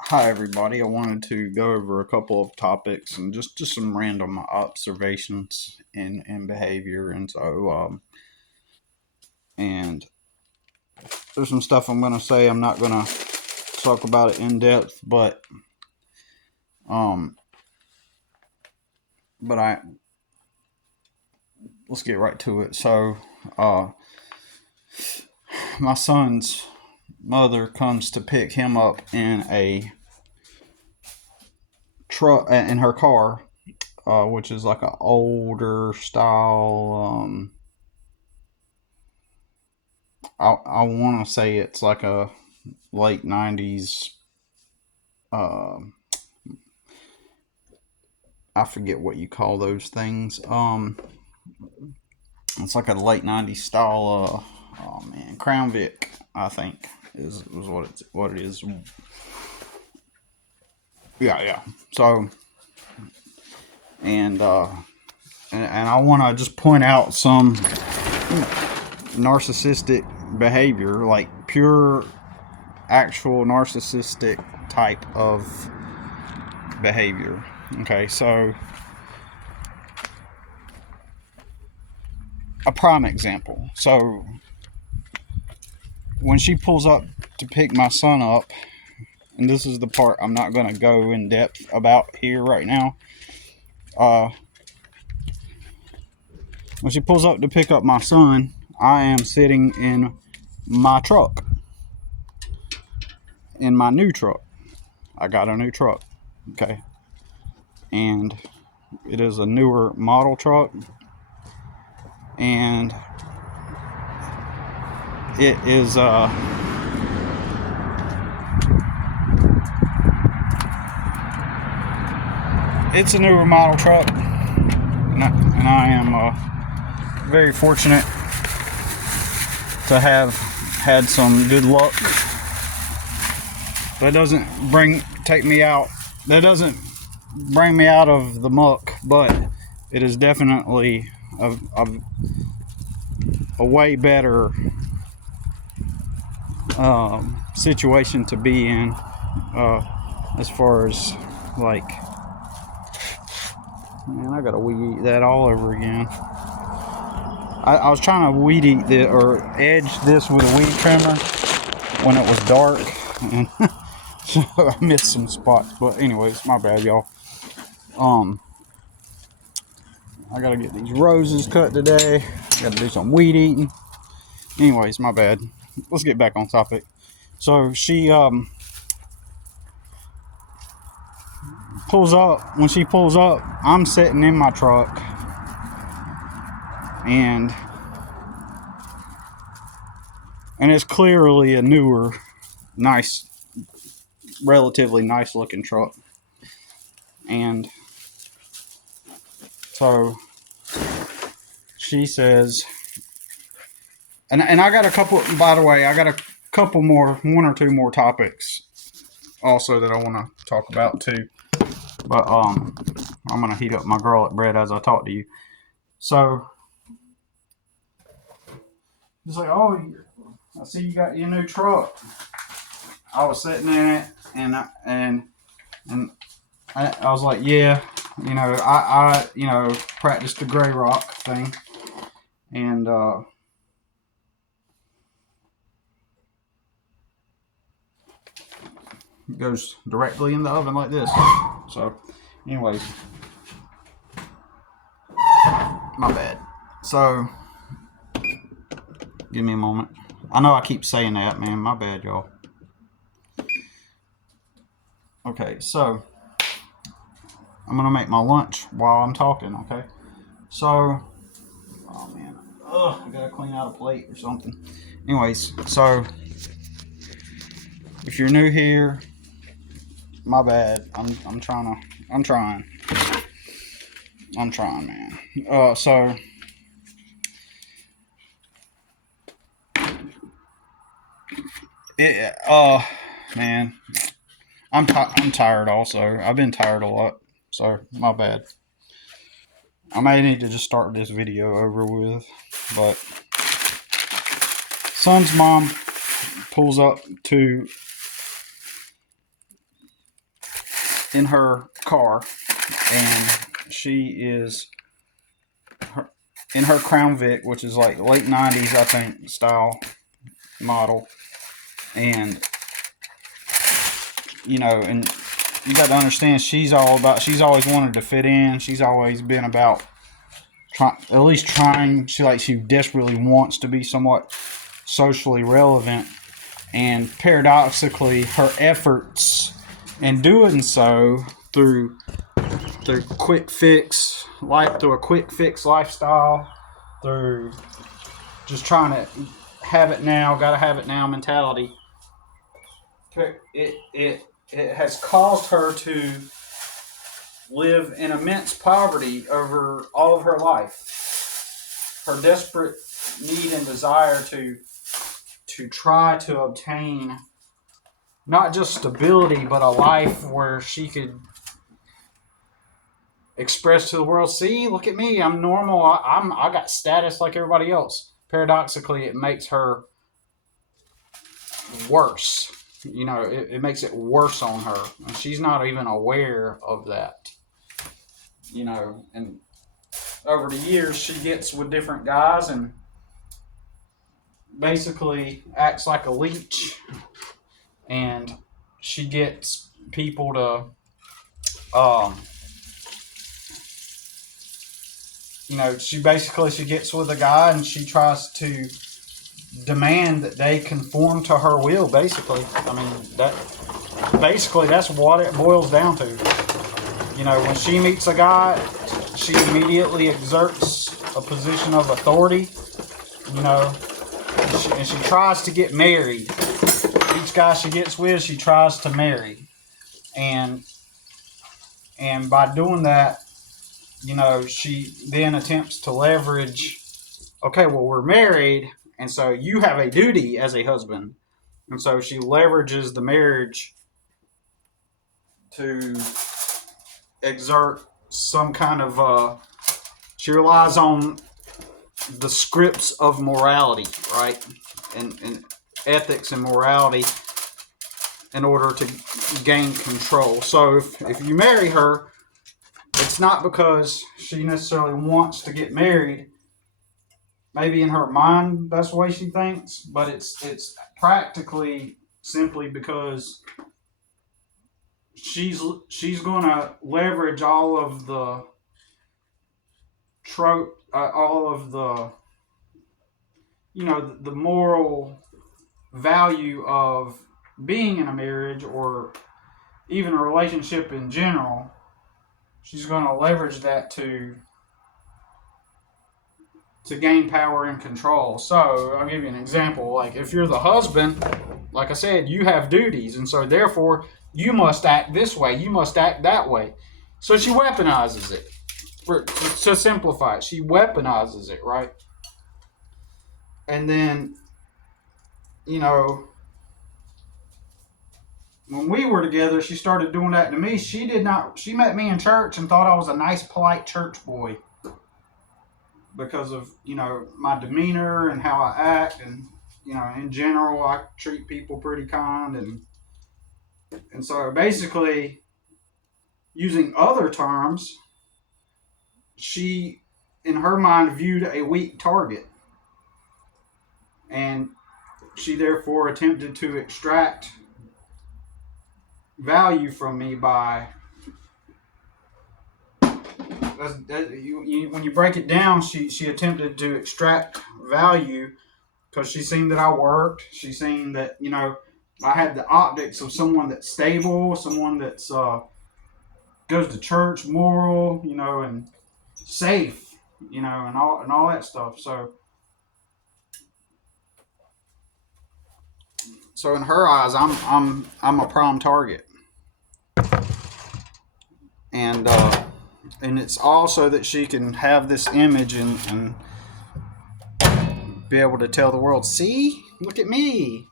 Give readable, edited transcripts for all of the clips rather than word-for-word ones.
Hi everybody. I wanted to go over a couple of topics and just some random observations in behavior, and there's some stuff I'm going to say. I'm not going to talk about it in depth, um but I let's get right to it. Uh my son's mother comes to pick him up in a truck in her car, which is like an older style. I want to say it's like a late '90s. Uh, I forget what you call those things. It's like a late '90s style. Oh man, Crown Vic, I think is what it is. Yeah, yeah. So and uh, and I want to just point out some narcissistic behavior, like pure actual narcissistic type of behavior. Okay, so a prime example. So when she pulls up to pick my son up, and this is the part I'm not going to go in depth about here right now. Uh, when she pulls up to pick up my son, I am sitting in my truck, in my new truck. I got a new truck, okay, and it is a newer model truck, and it is it's a newer model truck, and I am very fortunate to have had some good luck. That doesn't take me out. That doesn't bring me out of the muck, but it is definitely a way better situation to be in, as far as like, man, I gotta weed eat that all over again. I was trying to weed eat this or edge this with a weed trimmer when it was dark, and so I missed some spots. But anyways, my bad, y'all. I gotta get these roses cut today. Gotta do some weed eating. Anyways, my bad. Let's get back on topic. So she pulls up. When she pulls up, I'm sitting in my truck, and it's clearly a newer, nice, relatively nice looking truck. And so she says, and I got a couple. By the way, I got a couple more, one or two more topics also that I want to talk about too. But I'm gonna heat up my garlic bread as I talk to you. So it's like, oh, I see you got your new truck. I was sitting in it, and I was like, yeah, I practiced the gray rock thing, and it goes directly in the oven like this. So, anyways, my bad. So, give me a moment. I know I keep saying that, man. My bad, y'all. Okay, so I'm gonna make my lunch while I'm talking. Okay, so, oh man, I gotta clean out a plate or something. Anyways, so if you're new here, my bad. I'm trying to. I'm trying, man. So it. Man, I'm tired. Also, I've been tired a lot. So my bad. I may need to just start this video over with. But son's mom pulls up to in her car, and she is in her Crown Vic, which is like late 90s, I think, style model. And, and you got to understand, she's always wanted to fit in. She's always been about at least trying. She desperately wants to be somewhat socially relevant. And paradoxically, her efforts in doing so through a quick fix lifestyle, through just trying to have it now, gotta have it now mentality, it has caused her to live in immense poverty over all of her life. Her desperate need and desire to try to obtain not just stability, but a life where she could express to the world, see, look at me, I'm normal, I got status like everybody else. Paradoxically, it makes her worse. It makes it worse on her, and she's not even aware of that. And over the years, she gets with different guys and basically acts like a leech, and she gets people to she gets with a guy and she tries to demand that they conform to her will. That's what it boils down to. When she meets a guy, she immediately exerts a position of authority, and she tries to get married. Each guy she gets with, she tries to marry. And by doing that, she then attempts to leverage, okay, well, we're married, and so you have a duty as a husband. And so she leverages the marriage to exert some kind of, she relies on the scripts of morality, right? And ethics and morality in order to gain control. So if you marry her, it's not because she necessarily wants to get married. Maybe in her mind that's the way she thinks, but it's practically simply because she's going to leverage all of the the moral value of being in a marriage or even a relationship in general. She's going to leverage that to gain power and control. So I'll give you an example. Like if you're the husband, like I said, you have duties, and so therefore you must act this way, you must act that way. So she weaponizes it. To simplify it, she weaponizes it, right? And then, when we were together, she started doing that to me. She met me in church and thought I was a nice, polite church boy because of, my demeanor and how I act. And, in general, I treat people pretty kind. And so basically, using other terms, she, in her mind, viewed a weak target. And she therefore attempted to extract value from me by when you break it down, she attempted to extract value because she seen that I worked. She seen that I had the optics of someone that's stable, someone that's goes to church, moral, and safe, and all that stuff. So in her eyes, I'm a prime target, and it's also that she can have this image and be able to tell the world, see, look at me.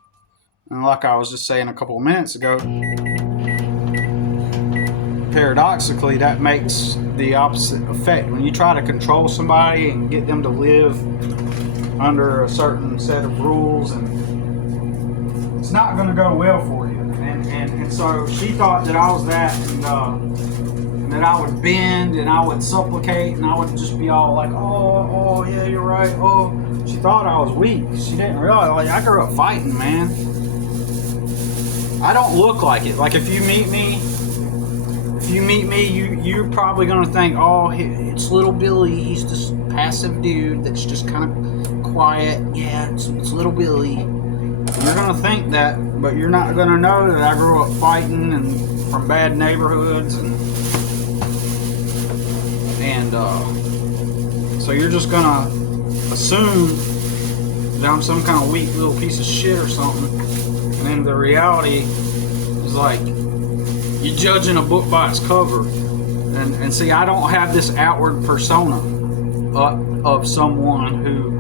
And like I was just saying a couple of minutes ago, paradoxically, that makes the opposite effect. When you try to control somebody and get them to live under a certain set of rules, and it's not going to go well for you. And And so she thought that I was that, and that I would bend and I would supplicate and I would just be all like, oh, yeah, you're right. Oh, she thought I was weak. She didn't realize, like, I grew up fighting, man. I don't look like it. Like, if you meet me, you're probably gonna think, oh, it's little Billy. He's this passive dude that's just kind of quiet. Yeah, it's little Billy. You're gonna think that, but you're not gonna know that I grew up fighting and from bad neighborhoods, and so you're just gonna assume that I'm some kind of weak little piece of shit or something, and then the reality is like, you're judging a book by its cover. And see, I don't have this outward persona of someone who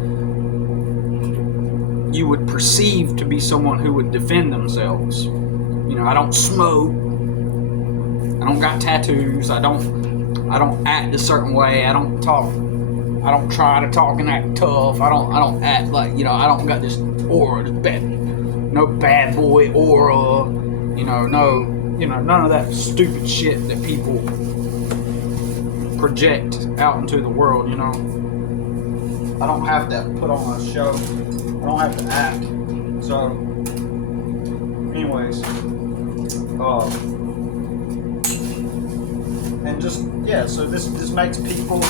you would perceive to be someone who would defend themselves. You know, I don't smoke. I don't got tattoos. I don't act a certain way. I don't talk. I don't try to talk and act tough. I don't act like, you know, I don't got this aura, no bad boy aura. None of that stupid shit that people project out into the world, you know. I don't have to put on a show. I don't have to act. So, anyways, and just, yeah, so this makes people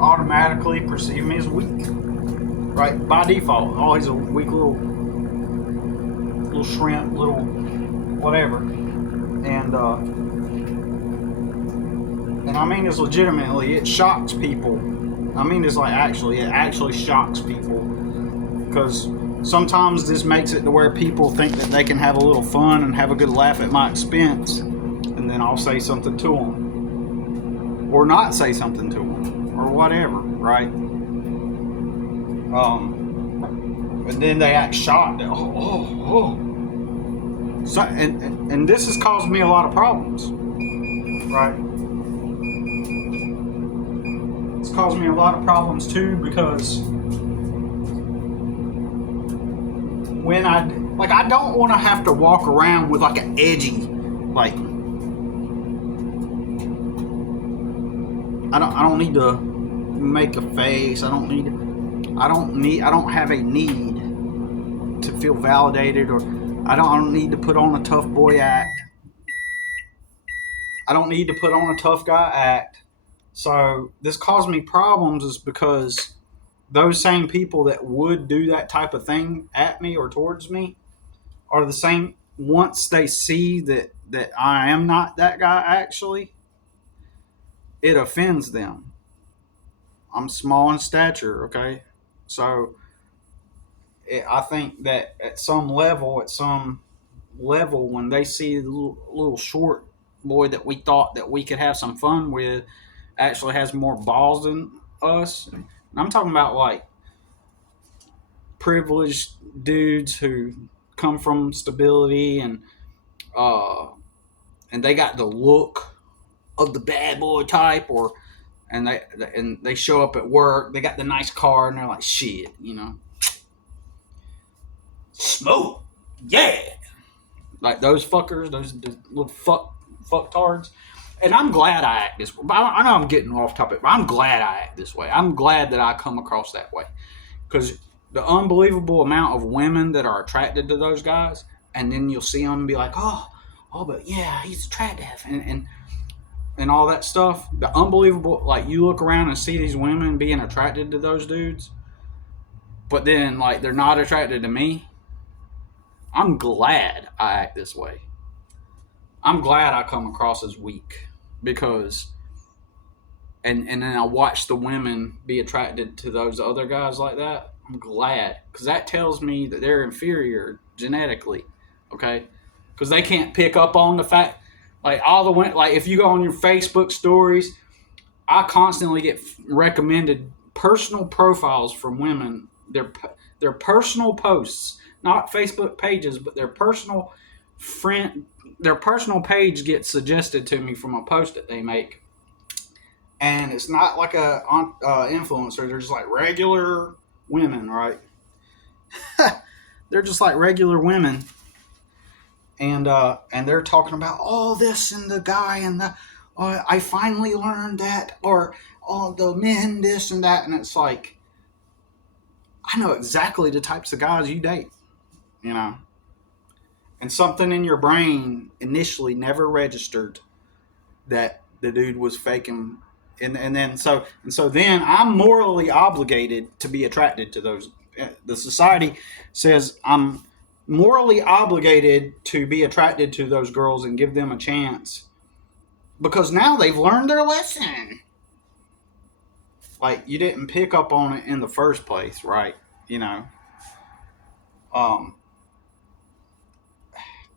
automatically perceive me as weak, right? By default. Oh, he's a weak little shrimp, little whatever. And I mean this legitimately. It shocks people. I mean this like actually. It actually shocks people, because sometimes this makes it to where people think that they can have a little fun and have a good laugh at my expense, and then I'll say something to them, or not say something to them, or whatever, right? And then they act shocked. Oh. So, and this has caused me a lot of problems, right? It's caused me a lot of problems too, because when I don't want to have to walk around with like an edgy, like, I don't need to make a face. I don't have a need to feel validated, or I don't need to put on a tough boy act. I don't need to put on a tough guy act. So this caused me problems is because those same people that would do that type of thing at me or towards me are the same, once they see that I am not that guy actually, it offends them. I'm small in stature, okay? So I think that at some level, when they see the little short boy that we thought that we could have some fun with actually has more balls than us, and I'm talking about like privileged dudes who come from stability, and they got the look of the bad boy type, and they show up at work, they got the nice car, and they're like, shit, you know, smoke, yeah, like those fuckers, those little fucktards. And I'm glad I act this way. I know I'm getting off topic, but I'm glad I act this way. I'm glad that I come across that way, because the unbelievable amount of women that are attracted to those guys, and then you'll see them and be like, oh, but yeah, he's attractive, and all that stuff. The unbelievable, like, you look around and see these women being attracted to those dudes, but then like they're not attracted to me. I'm glad I act this way. I'm glad I come across as weak, because and then I watch the women be attracted to those other guys like that. I'm glad, because that tells me that they're inferior genetically, okay? Because they can't pick up on the fact, like, all the women, like, if you go on your Facebook stories, I constantly get recommended personal profiles from women, their personal posts, not Facebook pages, but their personal page gets suggested to me from a post that they make. And it's not like a influencer. They're just like regular women, right? They're just like regular women. and they're talking about all this and the guy and the I finally learned that, or all the men this and that, and it's like I know exactly the types of guys you date, you know, and something in your brain initially never registered that the dude was faking, and so then I'm morally obligated to be attracted to those. The society says I'm morally obligated to be attracted to those girls and give them a chance because now they've learned their lesson. Like you didn't pick up on it in the first place, right? You know, um,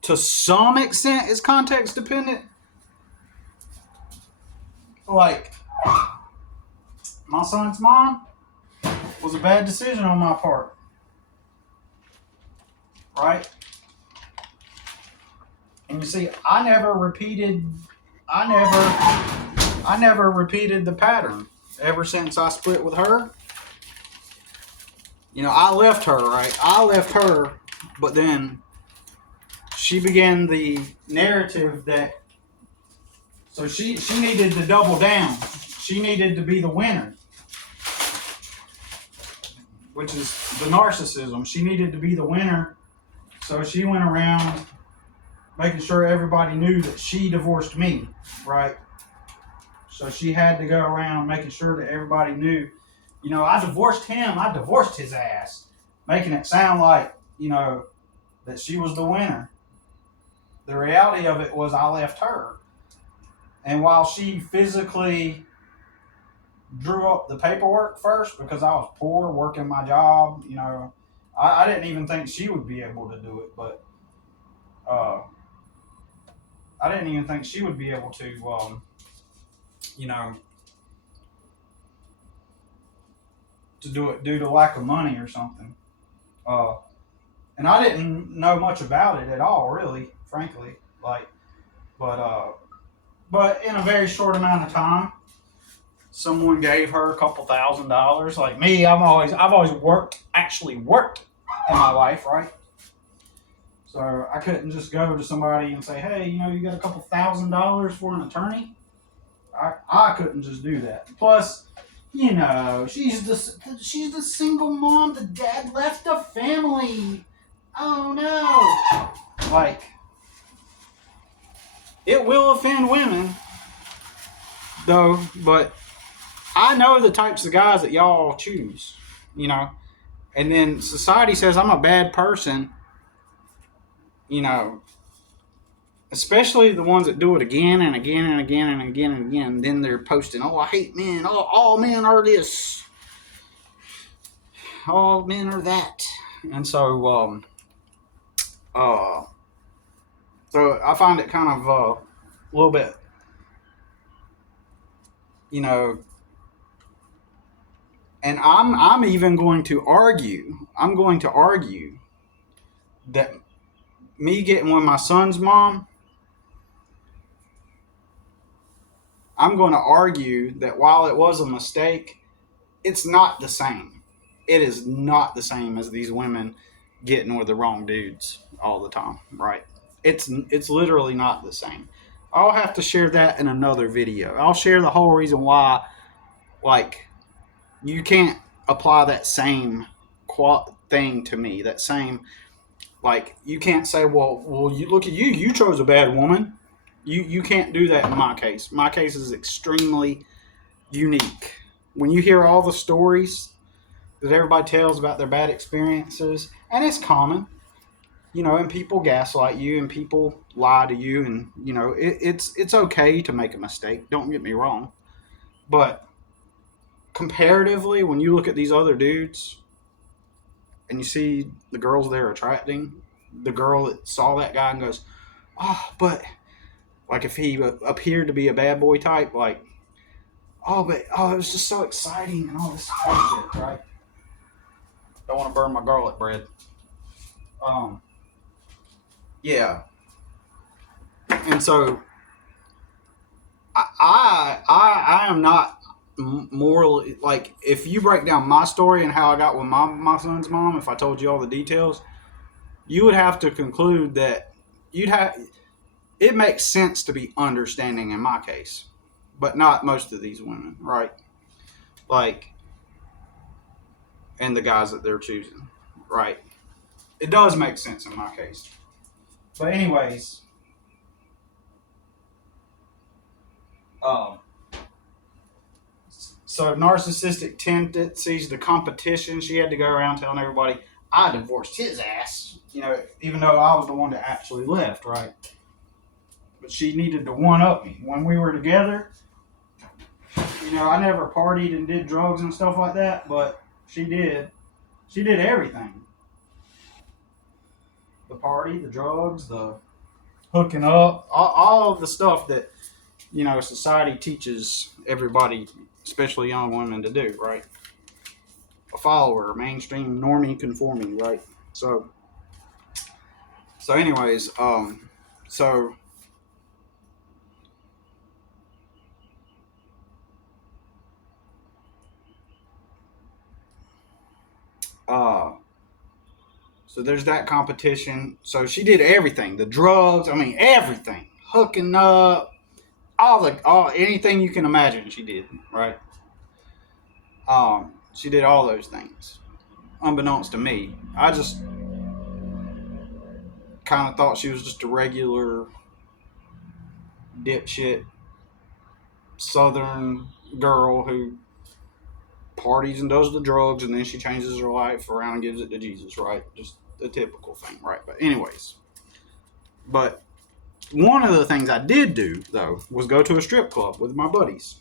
to some extent, it's context dependent. Like my son's mom was a bad decision on my part, right? And you see, I never repeated the pattern ever since I split with her. You know, I left her, right? I left her, but then she began the narrative that so she needed to double down. She needed to be the winner, which is the narcissism. She needed to be the winner, so she went around making sure everybody knew that she divorced me, right? So she had to go around making sure that everybody knew, you know, I divorced him, I divorced his ass, making it sound like, you know, that she was the winner. The reality of it was I left her. And while she physically drew up the paperwork first because I was poor working my job, you know, I didn't even think she would be able to do it, but I didn't even think she would be able to, you know, to do it due to lack of money or something. And I didn't know much about it at all, really, frankly. Like, but in a very short amount of time, someone gave her a couple $1,000. Like me, I've always actually worked in my life, right? So I couldn't just go to somebody and say, hey, you know, you got a couple $1,000 for an attorney. I couldn't just do that. Plus, you know, she's the single mom. The dad left the family. Oh no! Like, it will offend women, though. But I know the types of guys that y'all choose. You know, and then society says I'm a bad person. You know, especially the ones that do it again and again and again and again and again. Then they're posting, "Oh, I hate men. Oh, all men are this. All men are that." And so, so I find it kind of a little bit, you know. And I'm even going to argue. I'm going to argue that me getting with my son's mom, I'm going to argue that while it was a mistake, it's not the same. It is not the same as these women getting with the wrong dudes all the time, right? It's literally not the same. I'll have to share that in another video. I'll share the whole reason why, like, you can't apply that same thing to me. That same, like, you can't say, well, you look at you. You chose a bad woman. You can't do that in my case. My case is extremely unique. When you hear all the stories that everybody tells about their bad experiences, and it's common, you know, and people gaslight you and people lie to you, and you know, it's okay to make a mistake. Don't get me wrong, but comparatively, when you look at these other dudes and you see the girls they're attracting, the girl that saw that guy and goes, oh, but like if he appeared to be a bad boy type, like, it was just so exciting and all this bullshit, right? Don't want to burn my garlic bread. Yeah. And so I am not morally, like, if you break down my story and how I got with my son's mom, if I told you all the details, you would have to conclude that it makes sense to be understanding in my case, but not most of these women, right? Like, and the guys that they're choosing, right? It does make sense in my case. But anyways, um, so narcissistic tendencies, the competition, she had to go around telling everybody, I divorced his ass, even though I was the one that actually left, right? But she needed to one up me. When we were together, I never partied and did drugs and stuff like that, but she did. She did everything. The party, the drugs, the hooking up, all of the stuff that, society teaches everybody, especially young women, to do, right? A follower, mainstream, normie, conforming, right? So anyways, so uh, so there's that competition. So she did everything, the drugs, I mean everything, hooking up, all anything you can imagine. She did, right? She did all those things, unbeknownst to me. I just kind of thought she was just a regular dipshit Southern girl who parties and does the drugs, and then she changes her life around and gives it to Jesus, right? Just the typical thing, right? But anyways, but one of the things I did do though was go to a strip club with my buddies.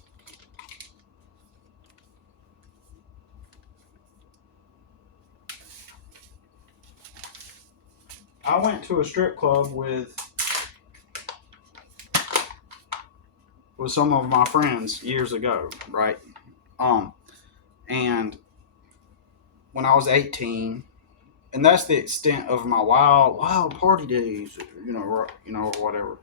I went to a strip club with some of my friends years ago, right? And when I was 18, and that's the extent of my wild party days, or whatever.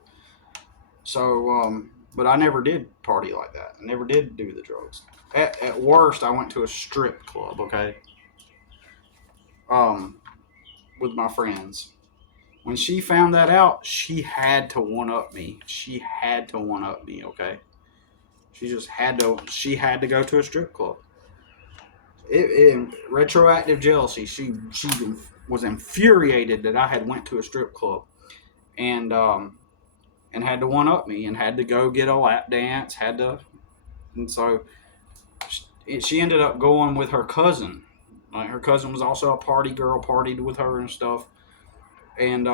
So, but I never did party like that. I never did do the drugs. At worst, I went to a strip club, okay, um, with my friends. When she found that out, she had to one up me. She had to one up me, okay. She just had to. She had to go to a strip club. Retroactive jealousy. She was infuriated that I had went to a strip club, and and had to one up me and had to go get a lap dance. And so she ended up going with her cousin. Like, her cousin was also a party girl, partied with her and stuff, and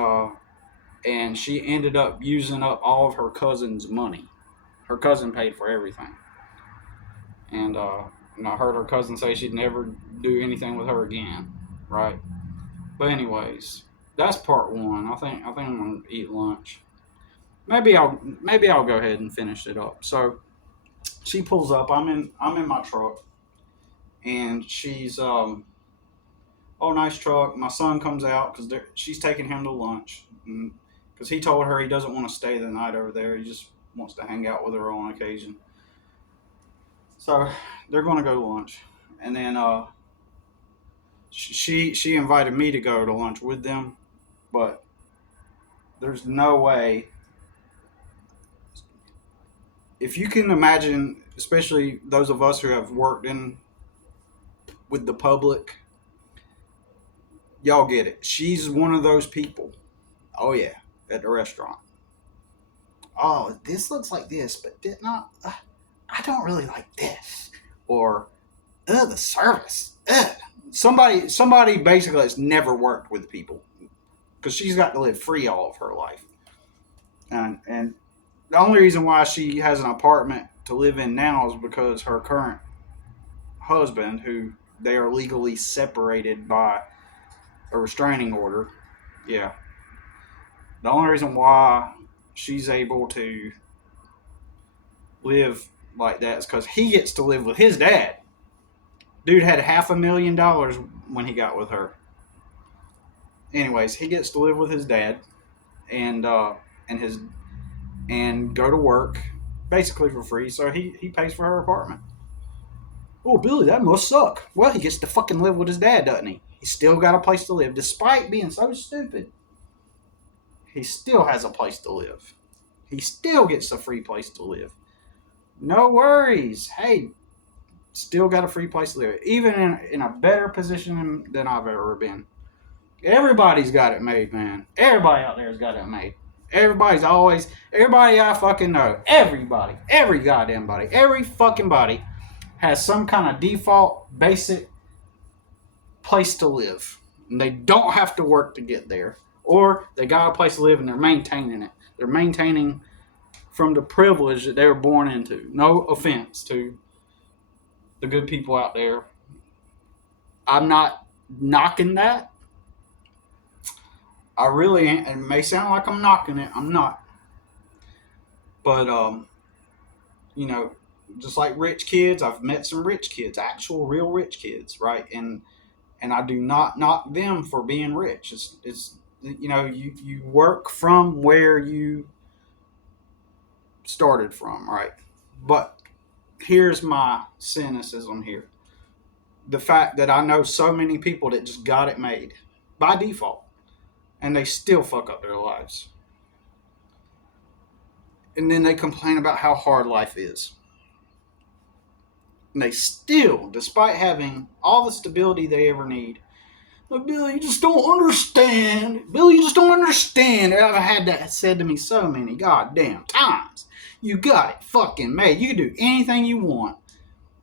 and she ended up using up all of her cousin's money. Her cousin paid for everything, and I heard her cousin say she'd never do anything with her again, right? But anyways, that's part one. I think I'm gonna eat lunch. Maybe I'll go ahead and finish it up. So she pulls up. I'm in my truck, and she's oh, nice truck. My son comes out because she's taking him to lunch, because he told her he doesn't want to stay the night over there. He just wants to hang out with her on occasion. So they're going to go to lunch, and then she invited me to go to lunch with them, but there's no way. If you can imagine, especially those of us who have worked in with the public, y'all get it. She's one of those people. Oh yeah, at the restaurant. Oh, this looks like this, but did not. I don't really like this. Or, the service. Somebody basically has never worked with people, because she's got to live free all of her life, and the only reason why she has an apartment to live in now is because her current husband, who they are legally separated by a restraining order. Yeah, the only reason why she's able to live like that is because he gets to live with his dad. Dude had $500,000 when he got with her. Anyways, he gets to live with his dad, and and his and go to work basically for free. So he pays for her apartment. Oh, Billy, that must suck. Well, he gets to fucking live with his dad, doesn't he? He's still got a place to live, despite being so stupid. he still has a place to live. He still gets a free place to live. No worries. Hey, still got a free place to live, even in a better position than I've ever been. Everybody's got it made, man. Everybody out there's got it made. Everybody I fucking know, every goddamn body, every fucking body has some kind of default basic place to live. And they don't have to work to get there. Or they got a place to live and they're maintaining it. They're maintaining from the privilege that they were born into. No offense to the good people out there. I'm not knocking that. I really ain't. It may sound like I'm knocking it. I'm not. But, you know, just like rich kids, I've met some rich kids, actual real rich kids, right? And I do not knock them for being rich. It's you know, you work from where you started from, right? But here's my cynicism here. The fact that I know so many people that just got it made by default and they still fuck up their lives. And then they complain about how hard life is. And they still, despite having all the stability they ever need, but Billy, you just don't understand. Billy, you just don't understand. I've had that said to me so many goddamn times. You got it fucking made. You can do anything you want.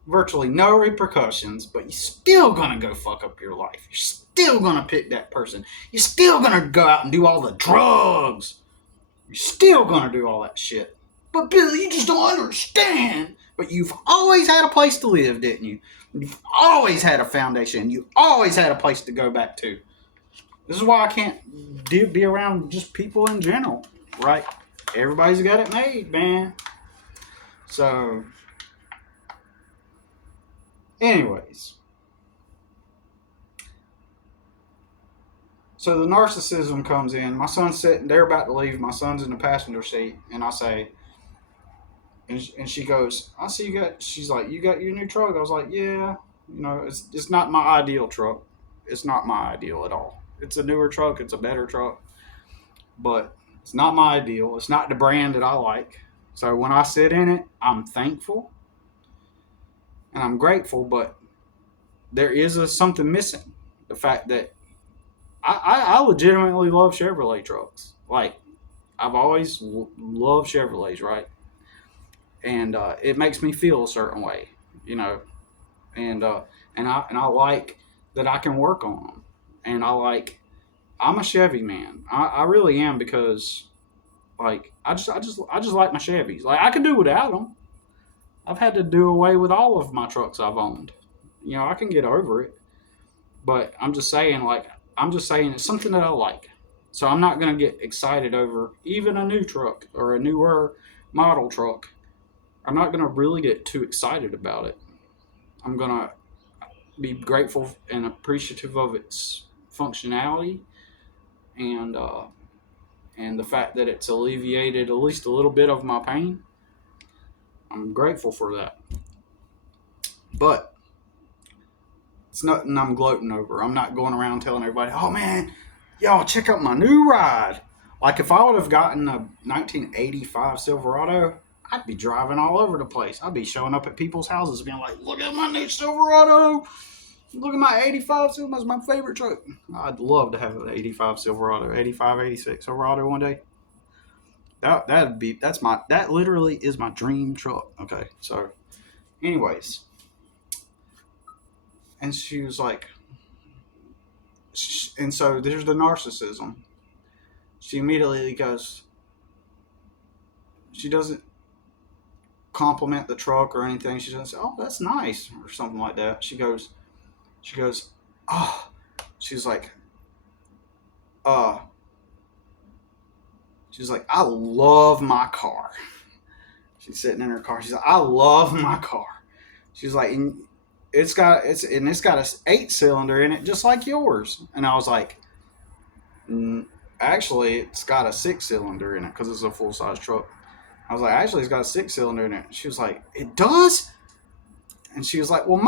Virtually no repercussions, but you're still gonna go fuck up your life. You're still gonna pick that person. You're still gonna go out and do all the drugs. You're still gonna do all that shit. But Billy, you just don't understand. But you've always had a place to live, didn't you? You've always had a foundation. You always had a place to go back to. This is why I can't be around just people in general, right? Everybody's got it made, man. So, anyways. So the narcissism comes in. My son's sitting, they're about to leave. My son's in the passenger seat. And I say, and she goes, I see you got, she's like, you got your new truck? I was like, yeah. You know, it's not my ideal truck. It's not my ideal at all. It's a newer truck. It's a better truck. But it's not my ideal. It's not the brand that I like. So when I sit in it, I'm thankful. And I'm grateful. But there is something missing. The fact that I legitimately love Chevrolet trucks. Like, I've always loved Chevrolets, right? And it makes me feel a certain way, you know, and I like that I can work on them, and I'm a Chevy man. I really am, because like I just like my Chevys. Like, I could do without them. I've had to do away with all of my trucks I've owned. You know, I can get over it, but I'm just saying it's something that I like. So I'm not gonna get excited over even a new truck or a newer model truck. I'm not going to really get too excited about it. I'm going to be grateful and appreciative of its functionality and the fact that it's alleviated at least a little bit of my pain. I'm grateful for that. But it's nothing I'm gloating over. I'm not going around telling everybody, oh man, y'all check out my new ride. Like, if I would have gotten a 1985 Silverado, I'd be driving all over the place. I'd be showing up at people's houses being like, look at my new Silverado. Look at my 85 Silverado. That's my favorite truck. I'd love to have an 85 Silverado, 85, 86 Silverado one day. That literally is my dream truck. Okay, so anyways. And she was like, and so there's the narcissism. She immediately goes, she doesn't compliment the truck or anything. She doesn't say, oh, that's nice, or something like that. She goes, oh, she's like, I love my car. She's sitting in her car. She's like, I love my car. She's like, and it's got a 8-cylinder in it, just like yours. And I was like, actually, it's got a 6-cylinder in it, because it's a full-size truck. I was like, actually, it's got a 6-cylinder in it. She was like, it does? And she was like, well,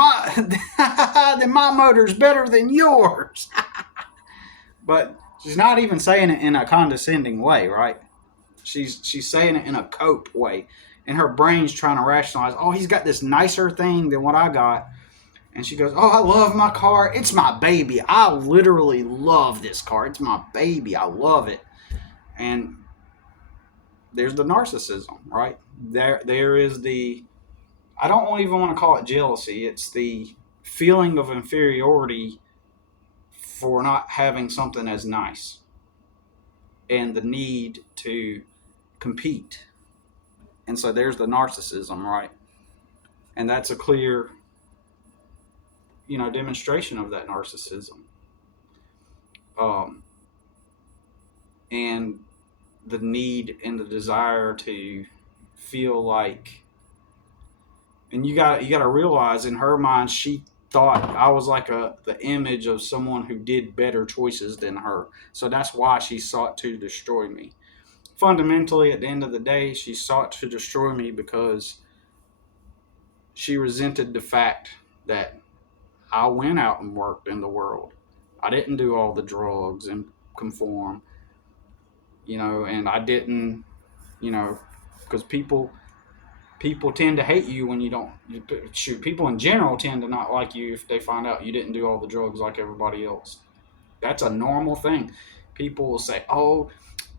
then my motor's better than yours. But She's not even saying it in a condescending way, right? She's saying it in a cope way, and her brain's trying to rationalize. Oh, he's got this nicer thing than what I got, and she goes, "Oh, I love my car. It's my baby. I literally love this car. It's my baby. I love it." And there's the narcissism, right? There is the. I don't even want to call it jealousy. It's the feeling of inferiority for not having something as nice, and the need to compete. And so there's the narcissism, right? And that's a clear, demonstration of that narcissism. Um, and the need and the desire to feel like, and you got to realize, in her mind, she thought I was like the image of someone who did better choices than her. So that's why she sought to destroy me. Fundamentally, at the end of the day, she sought to destroy me because she resented the fact that I went out and worked in the world. I didn't do all the drugs and conform, and I didn't, because people tend to hate you when you don't. Shoot, people in general tend to not like you if they find out you didn't do all the drugs like everybody else. That's a normal thing. People will say, "Oh,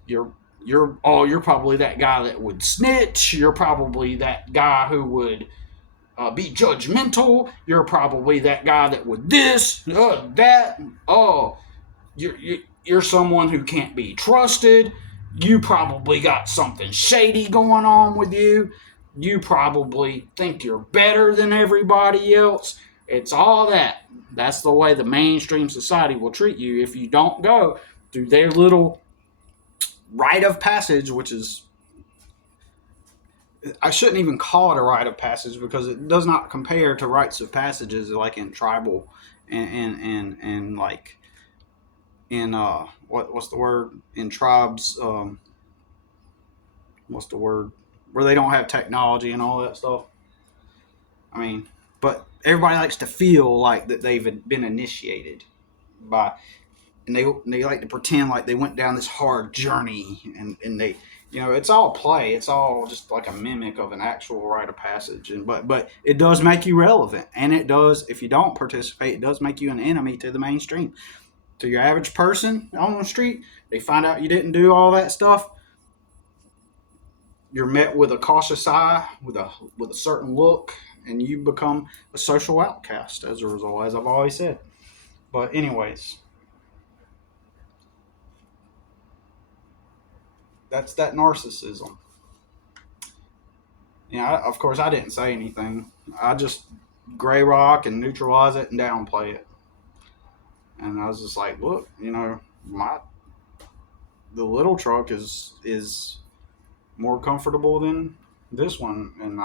you're probably that guy that would snitch. You're probably that guy who would be judgmental. You're probably that guy that would this, that. Oh, you're someone who can't be trusted. You probably got something shady going on with you. You probably think you're better than everybody else." It's all that. That's the way the mainstream society will treat you if you don't go through their little rite of passage, which is, I shouldn't even call it a rite of passage because it does not compare to rites of passages like in tribal and like in what's the word, in tribes, what's the word, where they don't have technology and all that stuff. I mean, but everybody likes to feel like that they've been initiated by, and they like to pretend like they went down this hard journey, and they, it's all play. It's all just like a mimic of an actual rite of passage. And but it does make you relevant, and it does, if you don't participate, it does make you an enemy to the mainstream. To your average person on the street, they find out you didn't do all that stuff. You're met with a cautious eye, with a certain look, and you become a social outcast as a result, as I've always said. But anyways, that's that narcissism. Of course, I didn't say anything. I just gray rock and neutralize it and downplay it. And I was just like, look, my the little truck is more comfortable than this one, and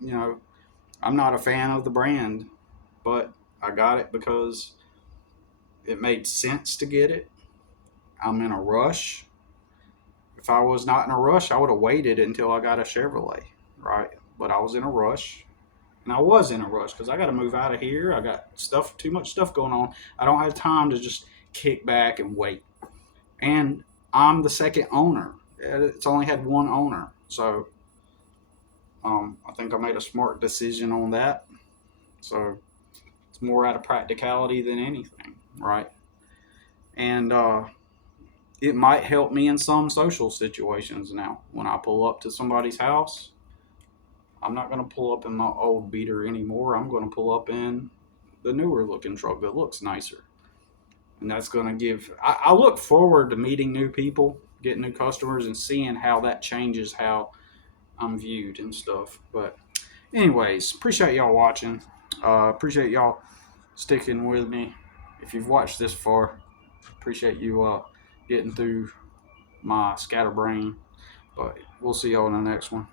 you know, I'm not a fan of the brand, but I got it because it made sense to get it. I'm in a rush. If I was not in a rush, I would have waited until I got a Chevrolet, right? But I was in a rush, and I was in a rush because I got to move out of here. I got too much stuff going on. I don't have time to just kick back and wait. And I'm the second owner. It's only had one owner, so I think I made a smart decision on that. So it's more out of practicality than anything, right? And it might help me in some social situations now. When I pull up to somebody's house, I'm not going to pull up in my old beater anymore. I'm going to pull up in the newer looking truck that looks nicer. And that's going to I look forward to meeting new people, getting new customers, and seeing how that changes how I'm viewed and stuff. But, anyways, appreciate y'all watching. Appreciate y'all sticking with me. If you've watched this far, appreciate you getting through my scatterbrain. But we'll see y'all in the next one.